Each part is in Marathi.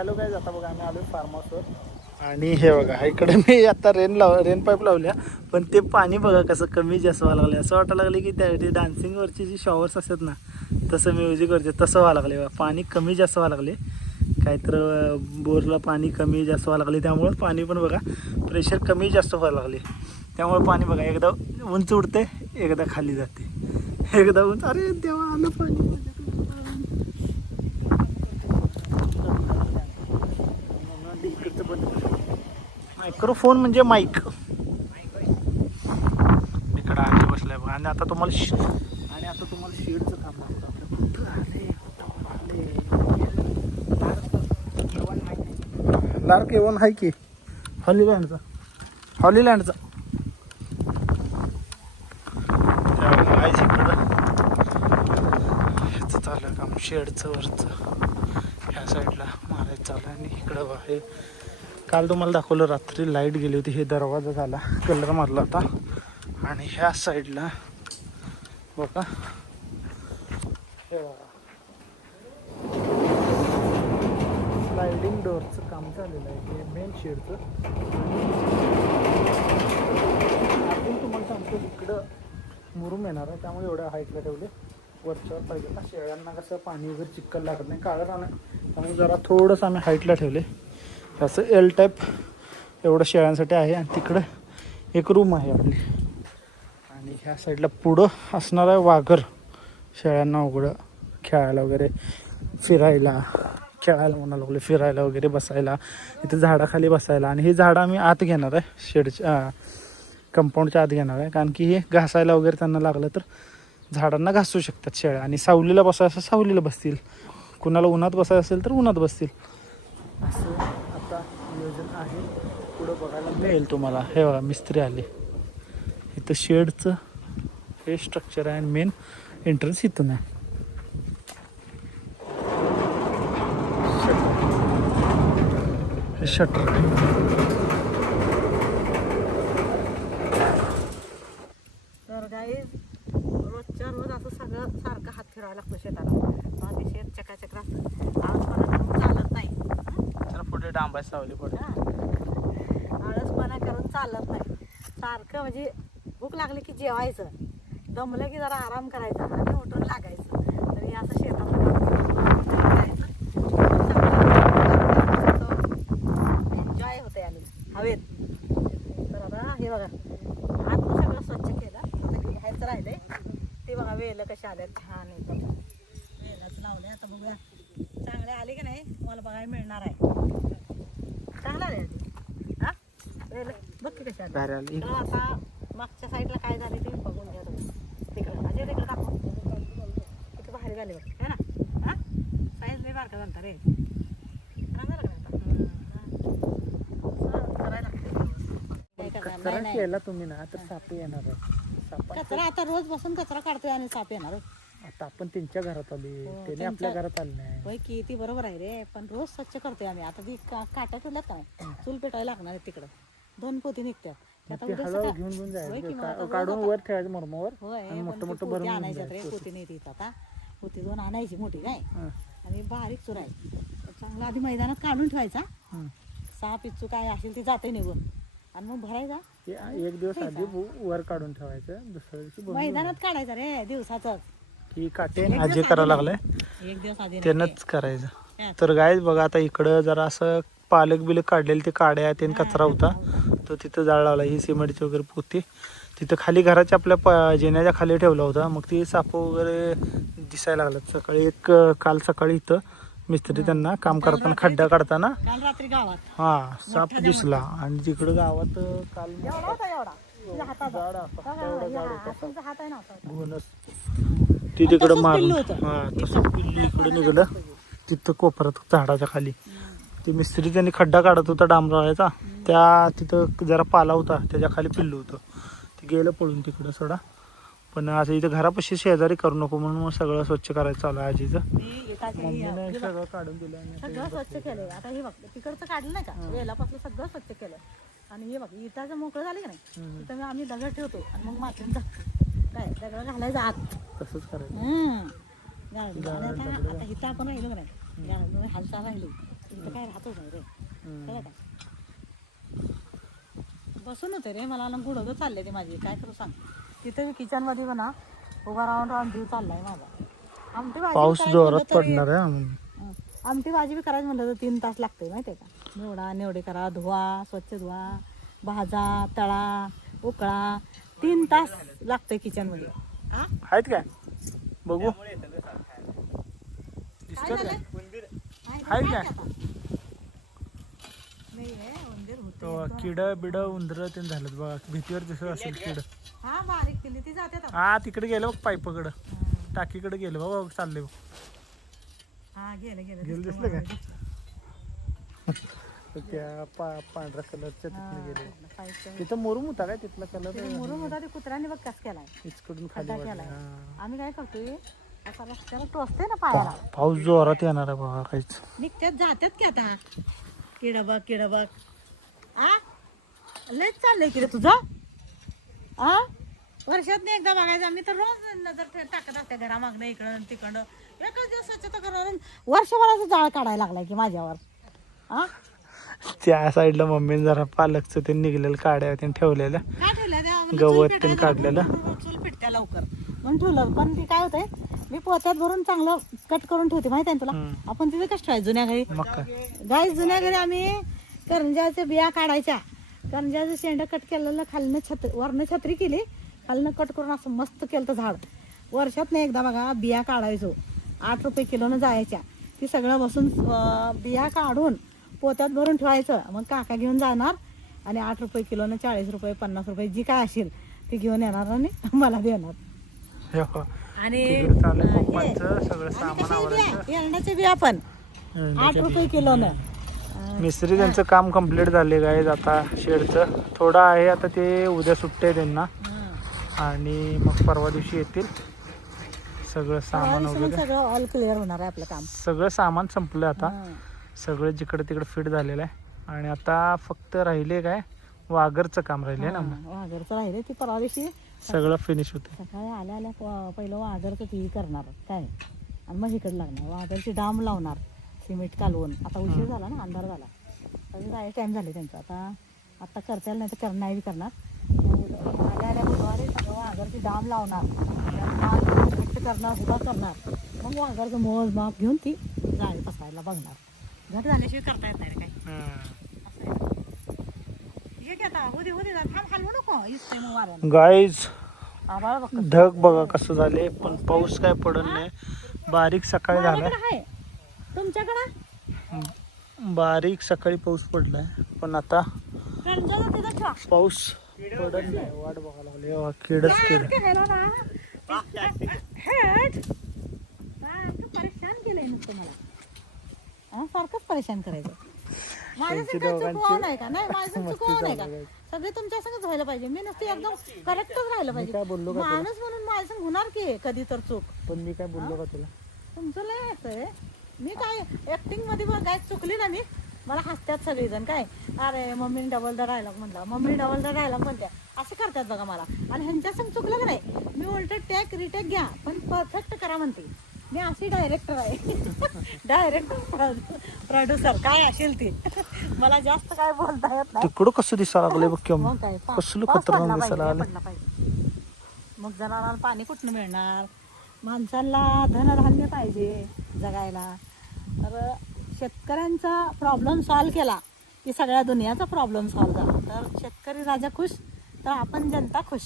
हॅलो काय जाता बघा, आम्ही आलो फार्म हाऊसवर आणि हे बघा इकडे मी आता रेन पाईप लावल्या, पण ते पाणी बघा कसं कमी जास्त व्हायला लागले. असं वाटायला लागले की त्या डान्सिंगवरची जी शॉवर्स असतात ना, तसं म्युझिकवरचे तसं व्हायला लागले. पाणी कमी जास्त व्हायला लागले, काहीतर बोरला पाणी कमी जास्त व्हायला लागले, त्यामुळे पाणी पण बघा प्रेशर कमी जास्त व्हायला लागले. त्यामुळे पाणी बघा एकदा उंच उडते, एकदा खाली जाते, एकदा उंच. अरे तेव्हा आलं पाणी. मायक्रोफोन म्हणजे माईक इकडं आले बसलाय बघा. आणि आता तुम्हाला शेडचं काम दाखवतो. कुठं आले लार्क एवन आहे की हॉलीलँडचा आहे इकडं. ह्याचं चालू आहे काम शेडचं वरचं, ह्या साईडला मारायचं चालू आहे. आणि इकडं बघा हे काल तुम्हाला दाखवलं, रात्री लाईट गेली होती. हे दरवाजा झाला, कलर मारला होता. आणि ह्या साईडला बघा हे बघा स्लायडिंग डोअरचं काम चाललेलं आहे. हे मेन शेडचं. अजून तुम्हाला सांगतो इकडं मुरूम येणार आहे, त्यामुळे एवढ्या हाईटला ठेवले. वरच्यावर पाहिजे ना, शेळ्यांना कसं पाणी वगैरे चिक्कल लागत नाही, काळं राहणार, त्यामुळे जरा थोडंसं आम्ही हाईटला ठेवले. असं एल टाईप एवढं शेळ्यांसाठी आहे. आणि तिकडं एक रूम आहे आपली. आणि ह्या साईडला पुढं असणार आहे वाघर, शेळ्यांना उघडं खेळायला वगैरे, खेळायला म्हणायला लागले, फिरायला वगैरे, बसायला. इथं झाडाखाली बसायला. आणि ही झाडं आम्ही आत घेणार आहे, शेडच्या कंपाऊंडच्या आत घेणार आहे, कारण की हे घासायला वगैरे त्यांना लागलं तर झाडांना घासू शकतात शेळ्या. आणि सावलीला बसायचं सावलीला बसतील, कुणाला उन्हात बसायचं असेल तर उन्हात बसतील. असं आता नियोजन आहे, पुढं बघायला मिळेल तुम्हाला. हे बघा मिस्त्री आले. इथं शेडचं हे स्ट्रक्चर आहे आणि मेन एंट्रन्स इथून आहे. हे शटर तर गाईज रोजच्या रोज असं सगळं सारखं हात फिरायला लागतो शेताला. ते शेत चकाचक राहतं, आळसपणा करून चालत नाही. तर पुढे डांबाय सावली पुढे आळसपणा करून चालत नाही. सारखं म्हणजे भूक लागली की जेवायचं, दमलं की जरा आराम करायचा आणि उठून लागायचं. तर हे असं शेतामध्ये एन्जॉय होते आणि हवेत. तर आता हे बघा आतलं सगळं स्वच्छ केलं, आता घ्यायचं राहिलंय. ते बघा वेलं कशा आल्या छान येतात, वेलाच लावले. आता बघूया चांगले आले की नाही, तुम्हाला बघायला मिळणार आहे. चांगला आले हा वेल बघ की कशा आले. तर आता मागच्या साईडला काय झाले ते बघून घ्या तुम्ही. तिकडं अजय तिकडं दाखव, किती भारी झाले बघ, है ना. हा साईज लई बारका झालता रे, कचरा केला तुम्ही ना तर साप येणार आहे. कचरा आता रोज बसून कचरा काढतोय आणि साप येणार. आता आपण त्यांच्या घरात आली, त्याने आपल्या घरात आले नाही. होय की, ती बरोबर आहे रे, पण रोज स्वच्छ करतोय आम्ही. आता ती काट्या ठेवल्यात का नाही, चूल पेटायला लागणार आहे तिकडं, 2 पोती निघतात. हळूहळू घेऊन जायचं, काढून वर ठेवायचं मुरमावर. होय, मोठं पोती भरून आणायच्यात रे, पोती नाही तिथं. आता पोती 2 आणायची मोठी काय, आणि बारीक चुर आहे चांगला. आधी मैदानात काढून ठेवायचा, साप इच्छू काय असेल ती जाते निघून, आणि मग भरायचा. एक दिवस आधी वर काढून ठेवायचं, दुसऱ्या दिवशी मैदानात काढायचा रे दिवसाच. ही काटे आजी करायला लागलाय, एक दिवस आधी त्यानंच करायचं. तर गायच बघा आता इकडं जरा असं पालक बिलक काढलेली ते काड्या ते कचरा होता, तो तिथं जाळ लावला. ही सिमेंटची वगैरे पोती तिथं खाली घराच्या आपल्या जेण्याच्या खाली ठेवला होता. मग ती साप वगैरे दिसायला लागलं. सकाळी काल सकाळी इथं मिस्त्री त्यांना काम करताना खड्डा काढताना काल रात्री गावात हा साप दिसला. आणि तिकडं गावात काल ती तिकडं मारून तसं पिल्लू इकडं निघालं तिथं कोपऱ्यात झाडाच्या खाली. ते मिस्त्री त्यांनी खड्डा काढत होता डांबराचा, त्या तिथं जरा पाला होता, त्याच्या खाली पिल्लू होतं. ते गेलं पळून तिकडं सोडा. पण असं इथं घरापाशी शेजारी करू नको म्हणून मग सगळं स्वच्छ करायचं चालू आहे आजीचं. मम्मीने सगळं काढून दिलं, सगळं स्वच्छ केलंय. आता हे बघ तिकडचं काढलं नाही का, वेलापासून सगळं स्वच्छ केलं. आणि हे बघ इटाचं मोकळं झालं की नाही, तिथं आम्ही दगड ठेवतो आणि मग मातीत काय दगड घालायचं आत, तसंच करायचं. आता इथं आपण राहिलो का नाही, हालचाल राहिली इथं काय राहत उभं आहे रे. कळलं का? बसून होते रे, मला गुडघं चालले ते माझी, काय करू सांग. तिथे किचन मध्ये म्हणा उभा राहून जीव चाललाय माझा. आमटी भाजी पाऊस करायची जोरात म्हणलं तरी- पडणार आहे. आमटी भाजी बी करायची म्हणलं तर 3 तास लागते माहितीये का. निवडे करा, धुवा, स्वच्छ धुवा, भाजा, तळा, उकळा, 3 तास लागतोय किचन मध्ये. हा? आहेत काय बघू काय दिसतं झालंय? काय? आहे आहे काय का? आता? नाही आहे, उंदीर होते. तो किड बिड उंदर ते झालं बघा, भीतीवर दिसत असेल किड. हा बारीक केली ती जाते आता. हा तिकडे गेलं बघ, पाईपाकडं टाकीकडे गेलं बघ, चाललंय बघ. हा गेलं दिसलं का? त्या पांढऱ्या कलरच्या तिथून गेले. तिथं मुरुम होता काय तिथला कलर? मुरुम होता ते कुत्र्याने बघ कस केलाय, इचकडून खाली खड्डा वाढला. केलाय. हा. आम्ही काय करतोय, असा रस्त्याला टोचते ना पायाला. पाऊस जोरात येणार आहे बघा काहीच. निघत्यात जात्यात की आता. किड बघ आ लयच चाललंय की रे तुझं. आ वर्षात एकदा बघायचं. आम्ही तर रोज नजर टाकत असते घरामागणं इकडं तिकडं. एकच दिवस स्वच्छता करून वर्षभराचं जाळ काढायला लागलाय की माझ्यावर. आ त्या साईडला मम्मीने जरा पालकचं ते निघलेलं काड्या ते ठेवलेल्या, काय ठेवलं गवत ते काढलेलं. चूल पेटत्या लवकर म्हणून ठेवलं. पण ती काय होतंय, मी पोत्यात भरून चांगलं कट करून ठेवते माहिती आहे तुला. आपण तिथे कसं ठेवायचं जुन्या घरी. मग काय गाय जुन्या घरी आम्ही करंजाच्या बिया काढायच्या. करंजाचं शेंड कट केलेलं, खालनं वरनं छत्री केली, खालनं कट करून असं मस्त केलं तर झाड. वर्षात नाही एकदा बघा बिया काढायचो. 8 रुपये किलोनं जायच्या. ती सगळं बसून बिया काढून पोत्यात भरून ठेवायचं. मग काका घेऊन जाणार आणि 8 रुपये किलोनं 40 रुपये 50 रुपये जी काय असेल ती घेऊन येणार आणि मला देणार. हे हो. आणि तिकडे चालू आहे पप्पांचं सगळं सामान आवरायचं. एरंडाच्या बिया पण 8 रुपये किलोनं. मिस्त्री त्यांचं काम कंप्लीट झाले गाईज. आता शेडचं थोडं आहे, आता ते उद्या सुट्टे आहे त्यांना आणि मग परवा दिवशी येतील. सगळं सामान वगैरे सगळं ऑल क्लिअर होणार आहे आपलं काम. सगळं सामान संपलं आता. सगळं जिकडे तिकडे फिट झालेलं आहे आणि आता फक्त राहिले काय वाघरचं काम राहिले ना. वाघरचं राहिले ती परवा दिवशी सगळं फिनिश होते. सकाळी आल्या पहिलं वाघरचं ती करणार काय आणि मग इकडे लागणार वाघरची डाम लावणार सिमेंट कालवून. आता उशीर झाला ना, अंधार झाला, जायचं टाइम झाले त्यांचं. आता करता येईल नाही तर नाही बी करणार. आल्या बुधवारी सगळं वाघरची डाम लावणार, घट्ट करणार, सुद्धा करणार. मग वाघरचं मोज माप घेऊन ती जाळी पसायला बघणार. घट झाल्याशिवाय करता येत नाही रे काय. गाईज ढग बघा कसं झाले, पण पाऊस काय पडत नाही. बारीक सकाळी झालाय, तुमच्याकडं बारीक सकाळी पाऊस पडलाय, पण आता पाऊस पडत नाही. वाट बघायला लागली किडच किड. परेशान केलंय नुसतं मला, सारखंच परेशान करायचं. माझ्या त्यांची चुकवून दोघांची आहे का नाही, माझं मस्ती चुकवून आहे का. चालू आहे. सगळे तुमच्या संगच व्हायला पाहिजे. मी नुसती एकदम करेक्टच राहिलं काय पाहिजे. बोललो का तुला? माणूस म्हणून माझ्या संग होणार की कधी तर चूक. पण मी काय बोललो का तुला? तुमचं लय असं. मी काय ऍक्टिंग मध्ये बघ काय चुकली ना मी, मला हसत्यात सगळेजण. काय अरे मम्मीने डबल द डायलॉग म्हणला, मम्मी डबल द डायलॉग म्हणत्या, असं करतात बघा मला. आणि ह्यांच्या संग चुकलं का नाही, मी उलट टेक रिटेक घ्या पण परफेक्ट करा म्हणते. मी अशी डायरेक्टर आहे. डायरेक्टर प्रोड्युसर काय असेल ती. मला जास्त काय बोलता येत नाही. तिकडं कसं दिसायला लागले बघ किंवा मग काय कसलं पाऊस खतरनाक पडला दिसायला पाहिजे, आलं. पडला पाहिजे. मग जनावरांना पाणी कुठनं मिळणार, माणसांना धनधान्य पाहिजे जगायला. तर शेतकऱ्यांचा प्रॉब्लेम सॉल्व केला की सगळ्या दुनियाचा प्रॉब्लेम सॉल्व झाला. तर शेतकरी राजा खुश तर आपण जनता खुश.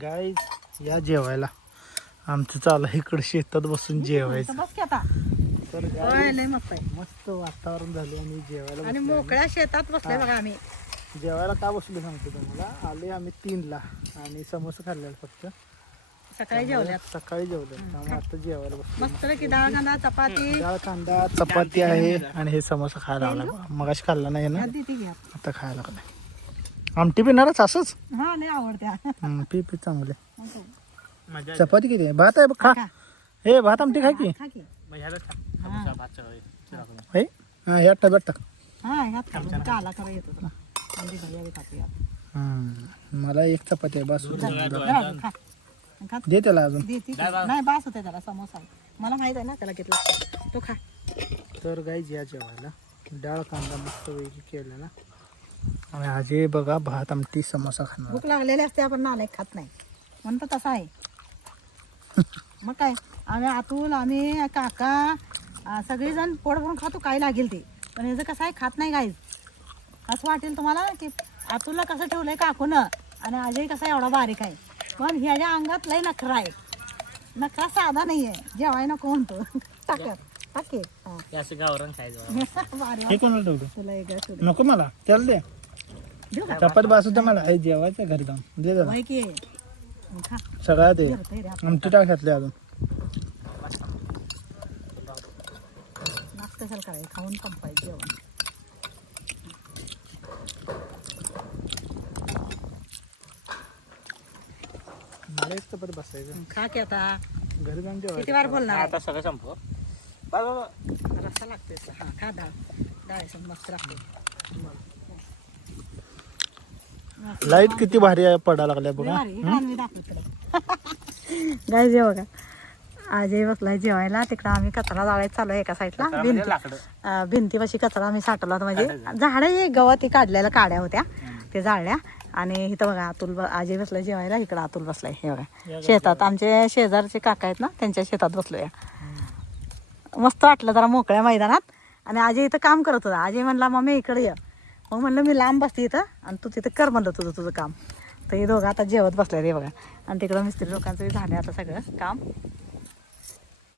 गाईज या जेवायला, आमचं चालू इकडे शेतात बसून जेवायचं. बस की आता तर होय, लय मस्त आहे. मस्त वातावरण झाले आणि जेवायला आणि बसलोय. मोकळ्या शेतात बसले बघा आम्ही. जेवायला का बसलो सांगतो तुम्हाला. आले आम्ही 3ला आणि समोसा खाल्लेला फक्त. सकाळी जेवल्यात, सकाळी जेवलो, त्यामुळे आता जेवायला बसलो. मस्त की डाळ कांदा चपाती. डाळ कांदा चपाती आहे आणि हे समोसा खायला लागला. मगाशी खाल्ला नाही ना, देते घ्या. आता खायला लागलाय. आमटी पिणारच असंच. हा नाही आवडत्या. पी पी चांगले. चपाती किती आहे? भात आहे बघ, खा. हे भात आमटी खा की. खा की. हे हा ह्या टब्यात टाक. हा ह्यात खा. म्हणजे काला करा येतो तुला. म्हणजे भजी आधी खातो यात. मला एक चपाती आहे बस. खा. खा. दे त्याला अजून. देते की. नाही बास होते त्याला समोसा. मला माहित आहे ना त्याला घेतला तो खा. तर गाईज या जेवायला डाळ कांदा मस्त वेगळी केलेला आणि आजी बघा भात आमटी समोसा खाणार. भूक लागलेली असते आपण नाणे खात नाही म्हणतो तसं आहे. मग काय आम्ही अतुल आम्ही काका सगळेजण पोट भरून खातो काय लागेल ते. पण याचं कसं आहे खात नाही गाईज. असं वाटेल तुम्हाला की अतुलला कसं ठेवलंय काकूनं आणि अजय कसा एवढा बारीक आहे. पण ह्याच्या अंगात लय नखरा आहे. नखरा साधा नाही आहे. जेवाय नको म्हणतो. टाके असं गावरान खायचं. हे कोणाला ठेवतो तुला एक नको मला चल दे देऊ का चपात बास होता मला आई जेवायचं घरी जाऊन दे जरा वय की खा सगळ्या ते जेवतोय रे आपण. आमटी टाक घातली अजून नाश्ता कशाला करायचं खाऊन संपायचं जेवण. मला एक चपात बसायचं खा की आता घरी जाऊन किती जेवायचं. वार बोलणार आहे? आता सगळं संपव. बाबा रस्सा लागतोय हा खा डाळ मस्त लागते. लाईट किती भारी आहे पडायला लागल्या बघा. गाय जेव बघा आजही बसलाय जेवायला. तिकडं आम्ही कचरा जाळायला चालू आहे एका साईडला. लाकडं भिंतीपाशी कचरा आम्ही साठवला होता. म्हणजे झाडं गवत काढलेल्या काड्या होत्या ते जाळल्या. आणि इथं बघा अतुल आजही बसलाय जेवायला. इकडं अतुल बसलाय हे बघा शेतात. आमचे शेजारचे काका आहेत ना त्यांच्या शेतात बसलोय. मस्त वाटलं जरा मोकळ्या मैदानात. आणि अजय इथं काम करत होता. अजय म्हणला मम्मी इकडे ये. मग म्हणलं मी लांब बसते इथं आणि तू तिथं कर म्हणलं तुझं काम. तर हे दोघं आता जेवत बसले रे बघा. आणि तिकडं मिस्त्री लोकांचं झालं आता सगळं काम.